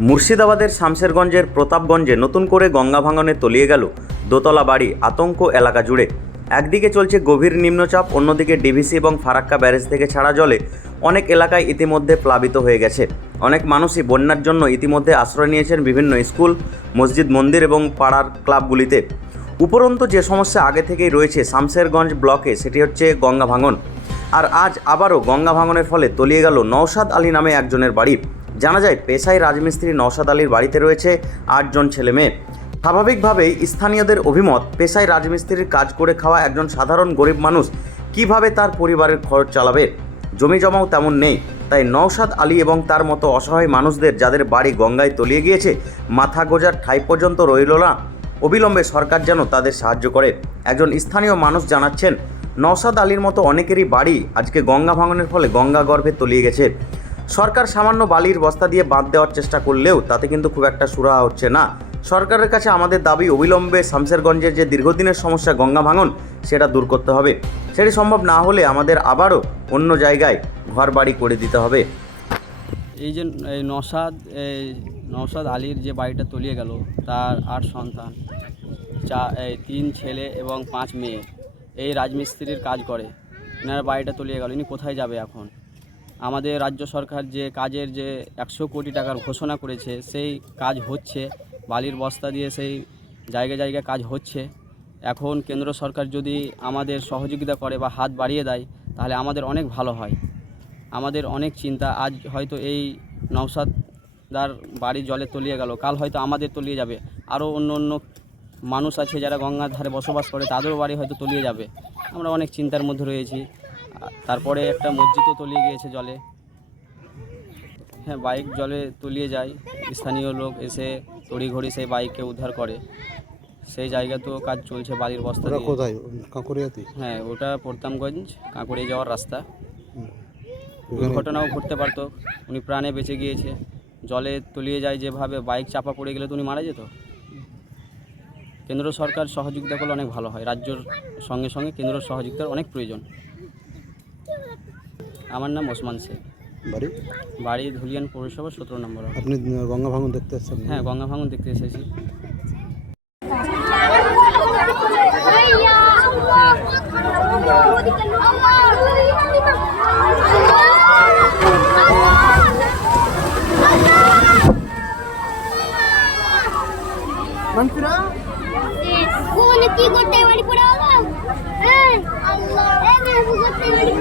মুর্শিদাবাদের শামশেরগঞ্জের প্রতাপগঞ্জে নতুন করে গঙ্গা ভাঙনে তলিয়ে গেল দোতলা বাড়ি আতঙ্ক এলাকা জুড়ে। একদিকে চলছে গভীর নিম্নচাপ, অন্যদিকে ডিভিসি এবং ফারাক্কা ব্যারেজ থেকে ছাড়া জলে অনেক এলাকায় ইতিমধ্যে প্লাবিত হয়ে গেছে। অনেক মানুষই বন্যার জন্য ইতিমধ্যে আশ্রয় নিয়েছেন বিভিন্ন স্কুল, মসজিদ, মন্দির এবং পাড়ার ক্লাবগুলিতে। উপরন্তু যে সমস্যা আগে থেকেই রয়েছে শামশেরগঞ্জ ব্লকে, সেটি হচ্ছে গঙ্গা ভাঙন। আর আজ আবারও গঙ্গা ভাঙনের ফলে তলিয়ে গেল নওশাদ আলী নামে একজনের বাড়ি। জানা যায়, পেশায় রাজমিস্ত্রি নওশাদ আলীর বাড়িতে রয়েছে আটজন ছেলে মেয়ে স্বাভাবিকভাবেই স্থানীয়দের অভিমত, পেশায় রাজমিস্ত্রির কাজ করে খাওয়া একজন সাধারণ গরিব মানুষ কীভাবে তার পরিবারের খরচ চালাবে? জমি জমাও তেমন নেই, তাই নওশাদ আলী এবং তার মতো অসহায় মানুষদের যাদের বাড়ি গঙ্গায় তলিয়ে গিয়েছে, মাথা গোজার ঠাই পর্যন্ত রইল না। অবিলম্বে সরকার যেন তাদের সাহায্য করে। একজন স্থানীয় মানুষ জানাচ্ছেন, নওশাদ আলীর মতো অনেকেরই বাড়ি আজকে গঙ্গা ভাঙনের ফলে গঙ্গা গর্ভে তলিয়ে গেছে। সরকার সামান্য বালির বস্তা দিয়ে বাঁধ দেওয়ার চেষ্টা করলেও তাতে কিন্তু খুব একটা সুরাহা হচ্ছে না। সরকারের কাছে আমাদের দাবি অবিলম্বে শামশেরগঞ্জের যে দীর্ঘদিনের সমস্যা গঙ্গা ভাঙন, সেটা দূর করতে হবে। সেটি সম্ভব না হলে আমাদের আবারও অন্য জায়গায় ঘর বাড়ি করে দিতে হবে। এই যে নসাদ নসাদ আলীর যে বাড়িটা তলিয়ে গেল, তার আট সন্তান, চা তিন ছেলে এবং পাঁচ মেয়ে, এই রাজমিস্ত্রির কাজ করে। এনার বাড়িটা তলিয়ে গেল, ইনি কোথায় যাবে এখন? আমাদের রাজ্য সরকার যে কাজের যে একশো কোটি টাকার ঘোষণা করেছে, সেই কাজ হচ্ছে। বালির বস্তা দিয়ে সেই জায়গায় জায়গায় কাজ হচ্ছে। এখন কেন্দ্র সরকার যদি আমাদের সহযোগিতা করে বা হাত বাড়িয়ে দেয়, তাহলে আমাদের অনেক ভালো হয়। আমাদের অনেক চিন্তা। আজ হয়তো এই নওসাদার বাড়ি জলে তলিয়ে গেল, কাল হয়তো আমাদের তলিয়ে যাবে। আরও অন্য অন্য মানুষ আছে যারা গঙ্গার ধারে বসবাস করে, তাদেরও বাড়ি হয়তো তলিয়ে যাবে। আমরা অনেক চিন্তার মধ্যে রয়েছি। তারপরে একটা মসজিদও তলিয়ে গিয়েছে জলে। হ্যাঁ বাইক জলে তলিয়ে যায়। স্থানীয় লোক এসে তড়িঘড়ি সেই বাইককে উদ্ধার করে। সেই জায়গাতেও কাজ চলছে বালির বস্তা কোথায়? কাঁকুড়িয়াতে? হ্যাঁ ওটা প্রতামগঞ্জ কাঁকুড়িয়ে যাওয়ার রাস্তা। দুর্ঘটনাও ঘটতে পারতো। উনি প্রাণে বেঁচে গিয়েছে। জলে তলিয়ে যায় যেভাবে বাইক চাপা পড়ে গেলে তো উনি মারা যেত। কেন্দ্র সরকার সহযোগিতা করলে অনেক ভালো হয়। রাজ্যর সঙ্গে সঙ্গে কেন্দ্র সহযোগিতার অনেক প্রয়োজন। আমার নাম ওসমান শেখ। বাড়ি? বাড়ি ধুলিয়ান পৌরসভা সতেরো নম্বর আপনি গঙ্গা ভাঙন দেখতে এসেছেন? হ্যাঁ গঙ্গা ভাঙন দেখতে এসেছি। কোন কি করতে বাড়ি পড়ে হলো হ্যাঁ। আল্লাহ করতে বাড়ি